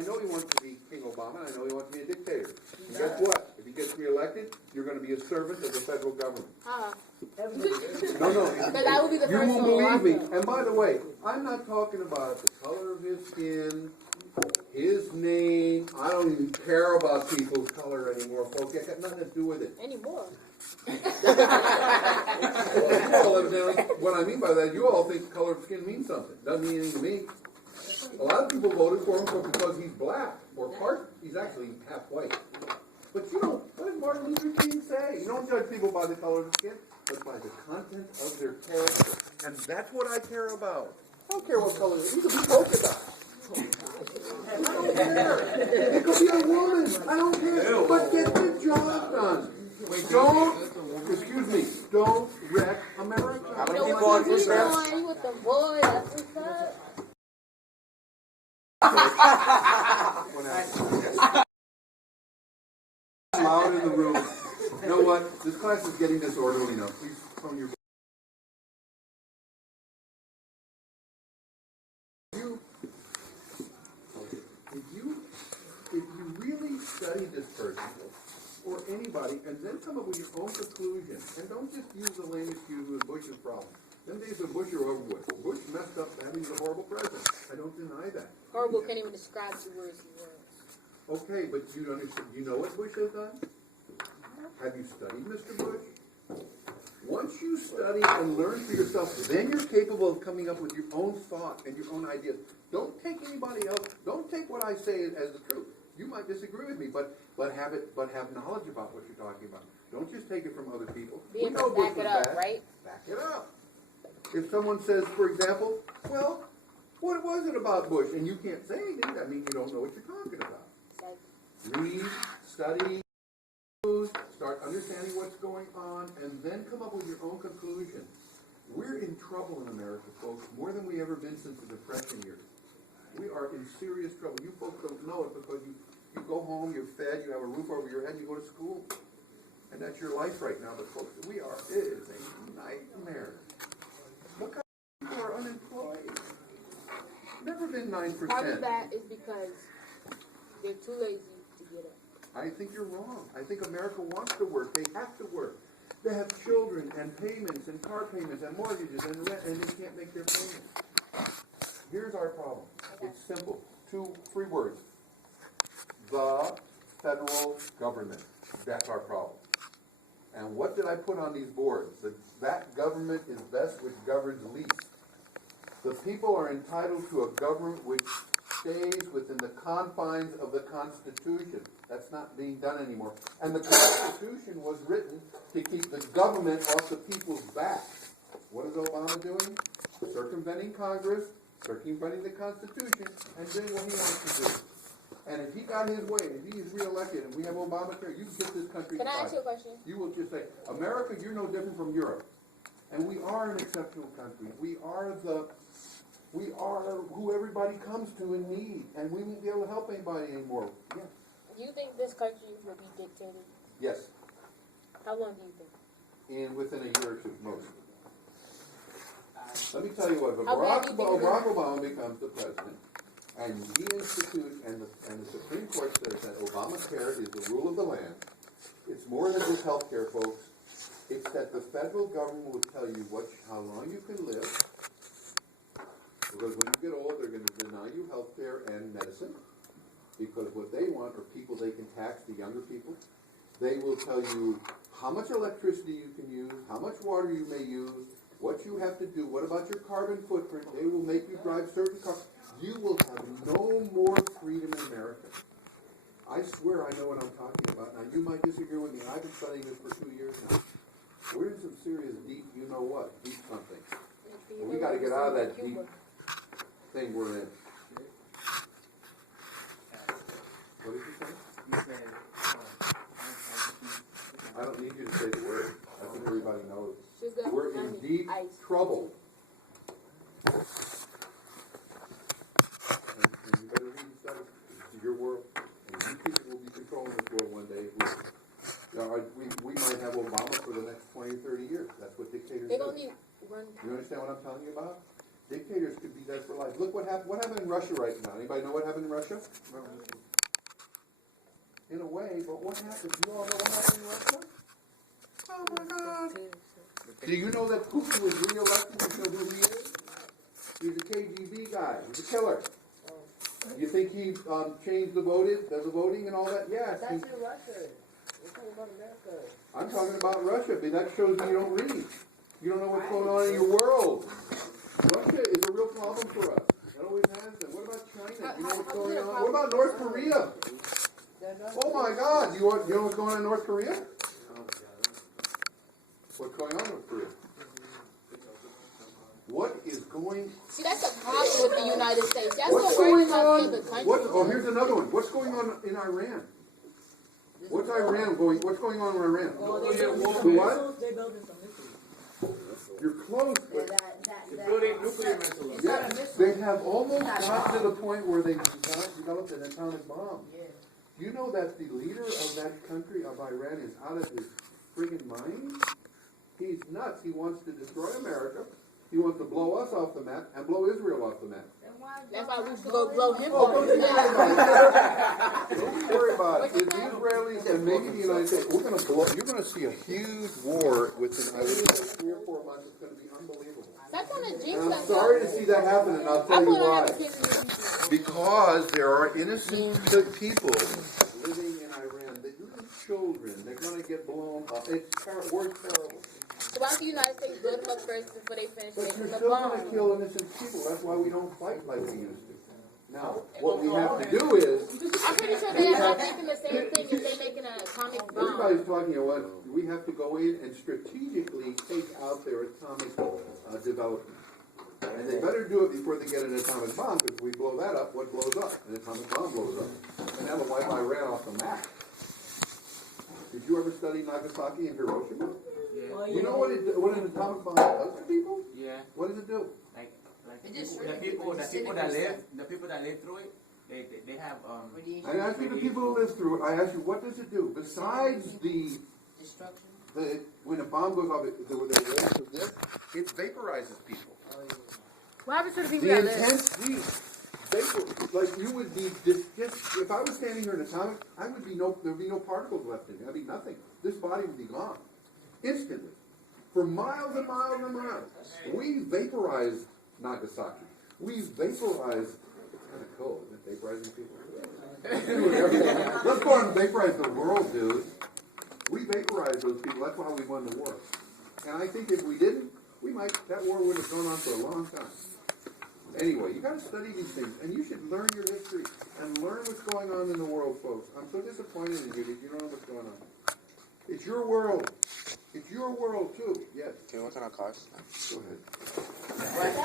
know he wants to be King Obama, and I know he wants to be a dictator. And guess what? If he gets reelected, you're going to be a servant of the federal government. No. But I will be the You first won't one. believe me. And by the way, I'm not talking about the color of his skin, his name. I don't even care about people's color anymore, folks. It got nothing to do with it. Anymore. Well, you all evidently, what I mean by that, you all think color of skin means something. Doesn't mean anything to me. A lot of people voted for him because he's black, or he's actually half white. But you know, what did Martin Luther King say? You don't judge people by the color of the skin, but by the content of their character. And that's what I care about. I don't care what color it is. You could be polka dot. I don't care. It could be a woman. I don't care. But get the job done. Don't wreck America. How many You know people what on this you're earth? doing with the boy, that's what's up. Loud in the room. You know what? This class is getting disorderly now. Please phone your. If you really study this person or anybody, and then come up with your own conclusion, and don't just use the lame excuse with Bush's problem. Them days of Bush are over with. Bush messed up having a horrible president. I don't deny that. Horrible can't even describe the words he was. Okay, but you understand? You know what Bush has done? Have you studied Mr. Bush? Once you study and learn for yourself, then you're capable of coming up with your own thought and your own ideas. Don't take anybody else. Don't take what I say as the truth. You might disagree with me, but have knowledge about what you're talking about. Don't just take it from other people. Be able to back it up, right? Back it up. If someone says, for example, well, what was it about Bush? And you can't say anything, that means you don't know what you're talking about. Read, study, start understanding what's going on, and then come up with your own conclusion. We're in trouble in America, folks, more than we ever been since the Depression years. We are in serious trouble. You folks don't know it because you go home, you're fed, you have a roof over your head, you go to school. And that's your life right now. But folks, it is a nightmare. Look how people are unemployed. Never been 9%. Part of that is because they're too lazy to get up. I think you're wrong. I think America wants to work. They have to work. They have children and payments and car payments and mortgages and rent, and they can't make their payments. Here's our problem. It's simple. 3 words. The federal government. That's our problem. And what did I put on these boards? That government is best which governs least. The people are entitled to a government which stays within the confines of the Constitution. That's not being done anymore. And the Constitution was written to keep the government off the people's back. What is Obama doing? Circumventing Congress, circumventing the Constitution, and doing what he wants to do. And if he got his way, if he is reelected, and we have Obamacare, you can get this country. Can I ask you a question? You will just say, America, you're no different from Europe. And we are an exceptional country. We are who everybody comes to in need, and we won't be able to help anybody anymore. Yes. Do you think this country will be dictated? Yes. How long do you think? Within a year or two, most. Let me tell you what, if How bad do you think Barack Obama becomes the president, and he institutes, and the Supreme Court says that Obamacare is the rule of the land, it's more than just health care, folks. It's that the federal government will tell you how long you can live, because when you get old, they're going to deny you health care and medicine, because what they want are people they can tax, the younger people. They will tell you how much electricity you can use, how much water you may use, what you have to do, what about your carbon footprint. They will make you drive certain cars. You will have no more freedom in America. I swear I know what I'm talking about. Now, you might disagree with me. I've been studying this for 2 years now. We're in some serious deep, you know what, deep something. And we got to get out of that deep thing we're in. What did you say? You said, I don't need you to say the word. I think everybody knows. Sugar, We're in honey, deep ice. trouble. And you better read and study. This is your world. And you people will be controlling this world one day. We might have Obama for the next 20 or 30 years. That's what dictators They do. don't need one. You understand what I'm telling you about? Dictators could be there for life. Look what happened. What happened in Russia right now? Anybody know what happened in Russia? In a way, but what happened? Do you all know what happened in Russia? Oh my God! Do you know that Putin was re-elected? You know who he is? He's a KGB guy. He's a killer. You think he changed the voting and all that? Yes. That's in Russia. We're talking about America. I'm talking about Russia, but that shows you don't read. You don't know what's going on in your world. Russia is a real problem for us. It always has been. What about China? You know what's going on? What about North Korea? Oh my God! You know what's going on in North Korea? What's going on in North Korea? What is going? See, that's the problem with the United States. That's What's the worst going on? country in the country. Oh, here's another one. What's going on in Iran? What's Iran going? What's going on in Iran? The what? They're building some missiles. You're close. But Including nuclear missiles. yes, they have almost gotten to the point where they've developed an atomic bomb. You know that the leader of that country, of Iran, is out of his friggin' mind? He's nuts. He wants to destroy America. He wants to blow us off the map and blow Israel off the map. That's why we should go blow him Oh, off. don't worry about it. Don't worry about it. It's the Israelis and maybe the United States. We're going to blow. You're going to see a huge war within, I would say, 3 or 4 months. It's going to be unbelievable. Stop trying to jinx And I'm us. sorry to see that happen, and I'll tell I'm you gonna have why. a kid in the future. Because there are innocent people living in Iran. They're little children. They're going to get blown up. It's terrible. So why don't the United States build them up first before they finish But making you're the still bomb? going to kill innocent people. That's why we don't fight like we used to. Now, what we have to do is, I'm pretty sure they're not thinking the same thing if they're making an atomic bomb. everybody's talking about what we have to go in and strategically take out their atomic development. And they better do it before they get an atomic bomb, because if we blow that up, what blows up? An atomic bomb blows up. And that'll wipe Iran off the map. Did you ever study Nagasaki and Hiroshima? Yeah. You know what an atomic bomb does to people? Yeah. What does it do? Like the people that live through it, they have I asked you the people who live through it, I asked you, what does it do? Besides Destruction. when a bomb goes off, the waves of this, it vaporizes people. What happens to the people The that live? intense heat, vapor, like you would be, just, if I was standing here in atomic, there'd be no particles left in it, there'd be nothing. This body would be gone, instantly, for miles and miles and miles. We vaporized Nagasaki. We vaporized, it's kind of cool, isn't it, vaporizing people? Let's go on and vaporize the world, dude. We vaporized those people, that's why we won the war. And I think if we didn't, that war would have gone on for a long time. Anyway, you got to study these things, and you should learn your history and learn what's going on in the world, folks. I'm so disappointed in you that you don't know what's going on. It's your world. It's your world too. Yes. Do you know what's on our cars? Go ahead.